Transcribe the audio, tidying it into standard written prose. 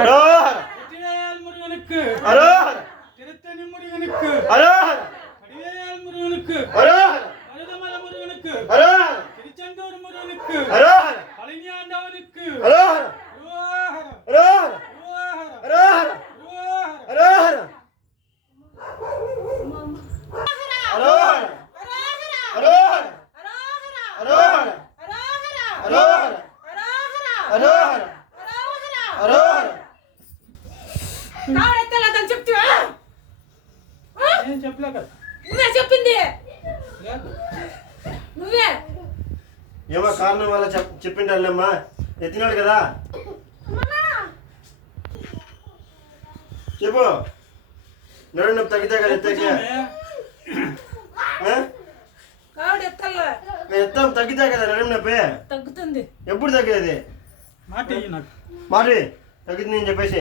அரோஹர வெற்றிவேல் முருகனுக்கு அரோஹர திருத்தணி முருகனுக்கு அரோஹர வடிவேல் முருகனுக்கு அரோஹர மருதமலை முருகனுக்கு அரோஹர திருச்செந்தூர் முருகனுக்கு அரோஹர பழனியாண்டவனுக்கு அரோஹர அரோஹர அரோஹர அரோஹர அரோஹர அரோஹர அரோஹர அரோஹர అరోహర అరోహర కావడెత్తలేదని చెప్తివా నేను చెప్పలే కదా నువ్వే చెప్పింది నువ్వే ఏమో కారణం వల్ల చెప్పిండాలమ్మా ఎత్తినాడు కదా చెప్పు నడు నొప్పి తగ్గితే కదా ఎత్తకి కావడెత్తలే ఎత్తాం తగ్గితే కదా నడుము నొప్పి తగ్గుతుంది ఎప్పుడు తగ్గేది మాట నాకు మాట తగ్గుతుంది నేను చెప్పేసి